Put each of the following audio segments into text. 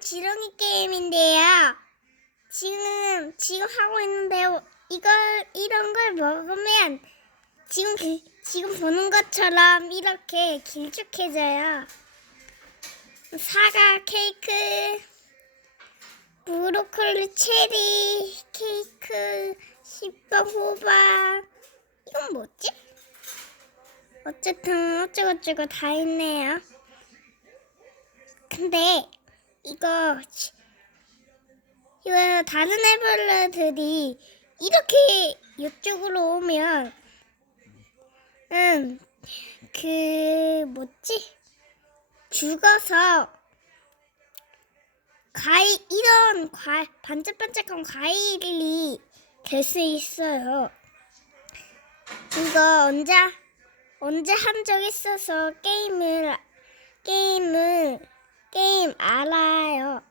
짠 지렁이 게임인데요. 지금 지금 하고 있는데요. 이걸 이런 걸 먹으면 지금 그, 지금 보는 것처럼 이렇게 길쭉해져요. 사과 케이크, 브로콜리 체리 케이크, 시빵 호박. 이건 뭐지? 어쨌든 어쩌고저쩌고 다 있네요. 근데 이거 치- 이거 다른 애벌레들이 이렇게 이쪽으로 오면 음그 뭐지 죽어서 과일 이런 과 반짝반짝한 과일이 될 수 있어요. 이거 언제 언제 한 적 있어서 게임을 게임을 게임 알아요.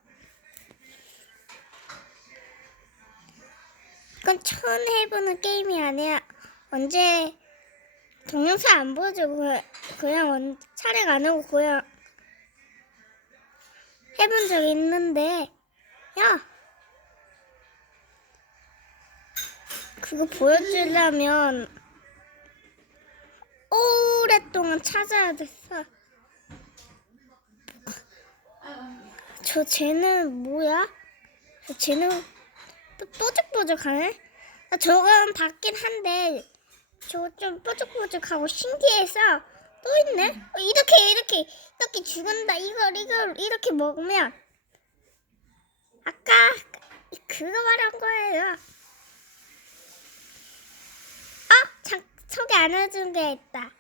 이건 처음 해보는 게임이 아니야. 언제 동영상 안 보여주고 그냥, 촬영 안 하고 그냥 해본 적 있는데 야 그거 보여주려면 오랫동안 찾아야 됐어. 저 쟤는 뭐야? 저 쟤는 또 뽀득뽀득하네? 아, 저건 받긴 한데 저거 좀 뽀득뽀득하고 신기해서 또 있네? 어, 이렇게 이렇게 이렇게 죽은다 이걸 이걸 이렇게 먹으면 아까 그거 말한 거예요 아! 참, 소개 안 해준 게 있다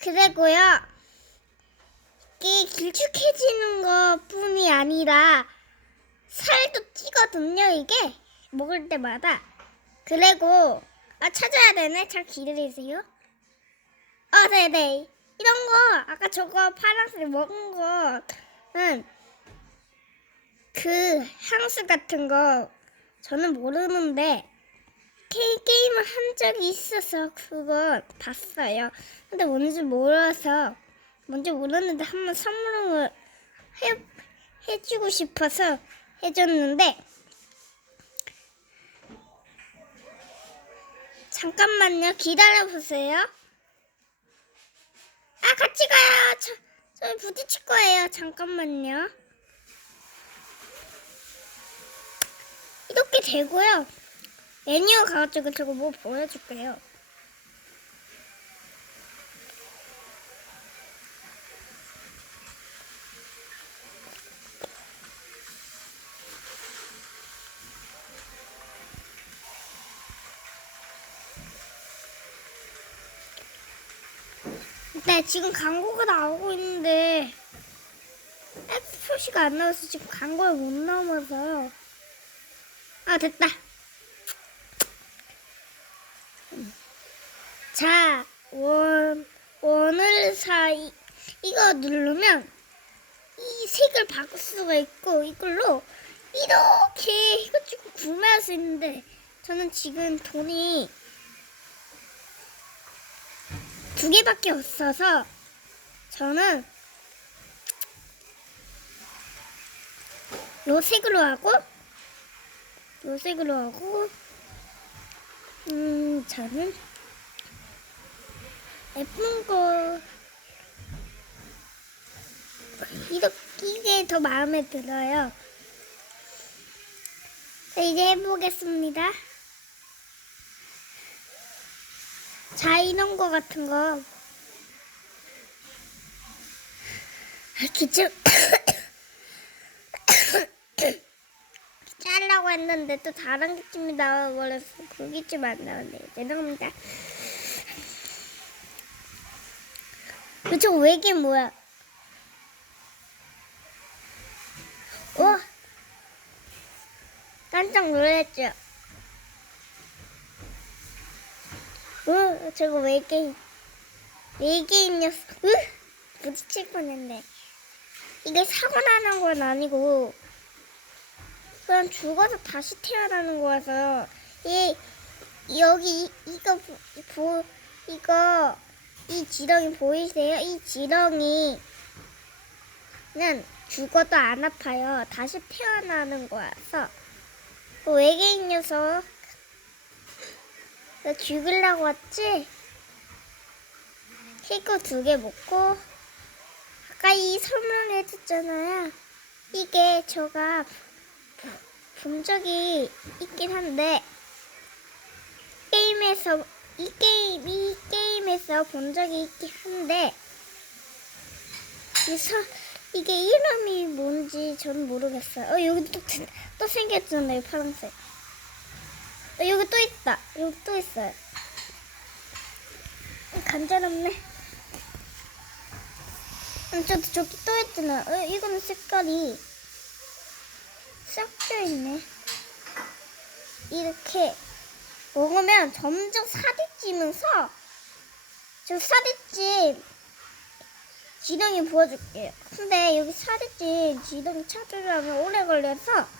그리고요 이게 길쭉해지는 것 뿐이 아니라 살도 찌거든요 이게. 먹을 때마다. 그리고 아 찾아야 되네. 잘 기다리세요. 아 네네. 이런 거 아까 저거 파란색 먹은 거는 그 향수 같은 거 저는 모르는데 게, 게임을 한 적이 있어서 그거 봤어요. 근데 뭔지 몰라서 뭔지 모르는데 한번 선물을 해, 해주고 싶어서 해줬는데 잠깐만요 기다려 보세요. 아 같이 가요. 저 저희 부딪힐 거예요. 잠깐만요. 이렇게 되고요. 메뉴 가가지고 저거 뭐 보여줄게요. 네, 지금 광고가 나오고 있는데 F 표시가 안 나와서 지금 광고를 못 넘어서 아 됐다. 자, 원 원을 사이 이거 누르면 이 색을 바꿀 수가 있고 이걸로 이렇게 이거 지금 구매할 수 있는데 저는 지금 돈이 두 개밖에 없어서 저는 요색으로 하고 요색으로 하고 음 저는 예쁜 거 이렇게 이게 더 마음에 들어요. 자, 이제 해보겠습니다. 자, 이런 거 같은 거. 아, 기침. 자르려고 했는데 또 다른 기침이 나와버려서 그 기침 안 나오네요. 죄송합니다. 저 외계 뭐야? 와! 깜짝 놀랐죠? 어, 저거 외계인. 외계인 녀석. 으! 부딪힐 뻔했네. 이게 사고 나는 건 아니고, 그냥 죽어서 다시 태어나는 거라서, 이, 여기, 이- 이거, 보, 보, 이거, 이 지렁이 보이세요? 이 지렁이는 죽어도 안 아파요. 다시 태어나는 거라서. 그 외계인 녀석. 나 죽으려고 왔지? 케이크 두 개 먹고 아까 이 설명해줬잖아요. 이게 제가 본 적이 있긴 한데 게임에서 이 게임 이 게임에서 본 적이 있긴 한데 이 서, 이게 이름이 뭔지 저는 모르겠어요. 어 여기 또, 생- 또 생겼잖아요 파란색. 어, 여기 또 있다. 여기 또 있어요. 음, 간절없네. 음, 저 저기 또 있잖아. 어, 이거는 색깔이 섞여 있네. 이렇게 먹으면 점점 살이 찌면서 저 살이 찐 지렁이 보여줄게요. 근데 여기 살이 찐 지렁이 찾으려면 오래 걸려서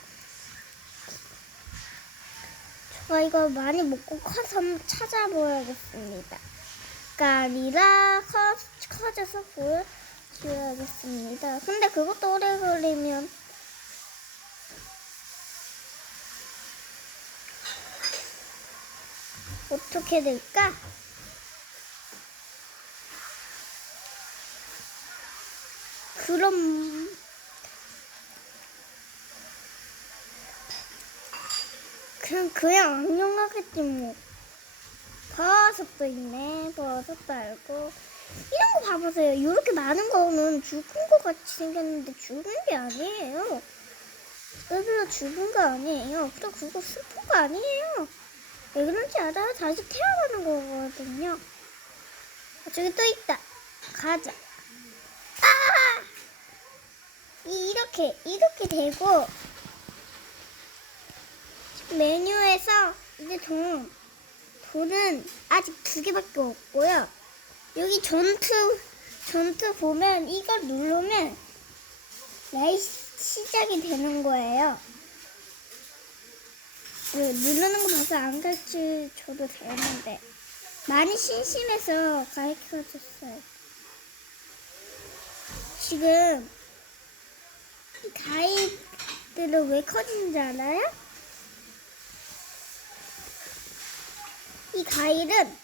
제가 이거 많이 먹고 커서 찾아보야겠습니다. 까리라 커, 커져서 보여줘야겠습니다. 근데 그것도 오래 걸리면 어떻게 될까? 그럼 그냥 그냥 안녕하겠지 뭐. 버섯도 있네. 버섯도 알고 이런 거 봐보세요. 이렇게 많은 거는 죽은 거 같이 생겼는데 죽은 게 아니에요. 여기서 죽은 거 아니에요. 그냥 그거 슬픈 거 아니에요. 왜 그런지 알아요? 다시 태어나는 거거든요. 아, 저기 또 있다. 가자. 아! 이- 이렇게 이렇게 되고 메뉴에서 이제 돈 돈은 아직 두 개밖에 없고요. 여기 전투 전투 보면 이걸 누르면 레이스 시작이 되는 거예요. 그 누르는 거 봐서 안 가르쳐 줘도 되는데 많이 심심해서 가르쳐 줬어요. 지금 이 가이드를 왜 커지는지 알아요? 이 과일은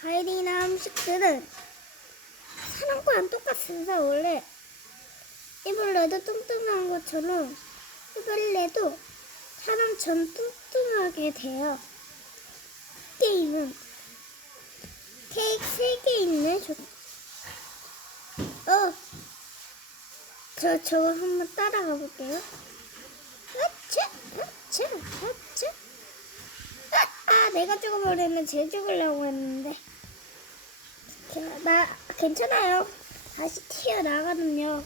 과일이나 음식들은 사람 거랑 똑같습니다. 원래 이벌레도 뚱뚱한 것처럼 이벌레도 사람처럼 뚱뚱하게 돼요. 게임은 케이크 세개 있네. 저, 어, 저 저거 한번 따라가 볼게요. 아차, 아차, 아차. 내가 죽어버리면 쟤 죽으려고 했는데. 자, 나 괜찮아요. 다시 튀어나가면요.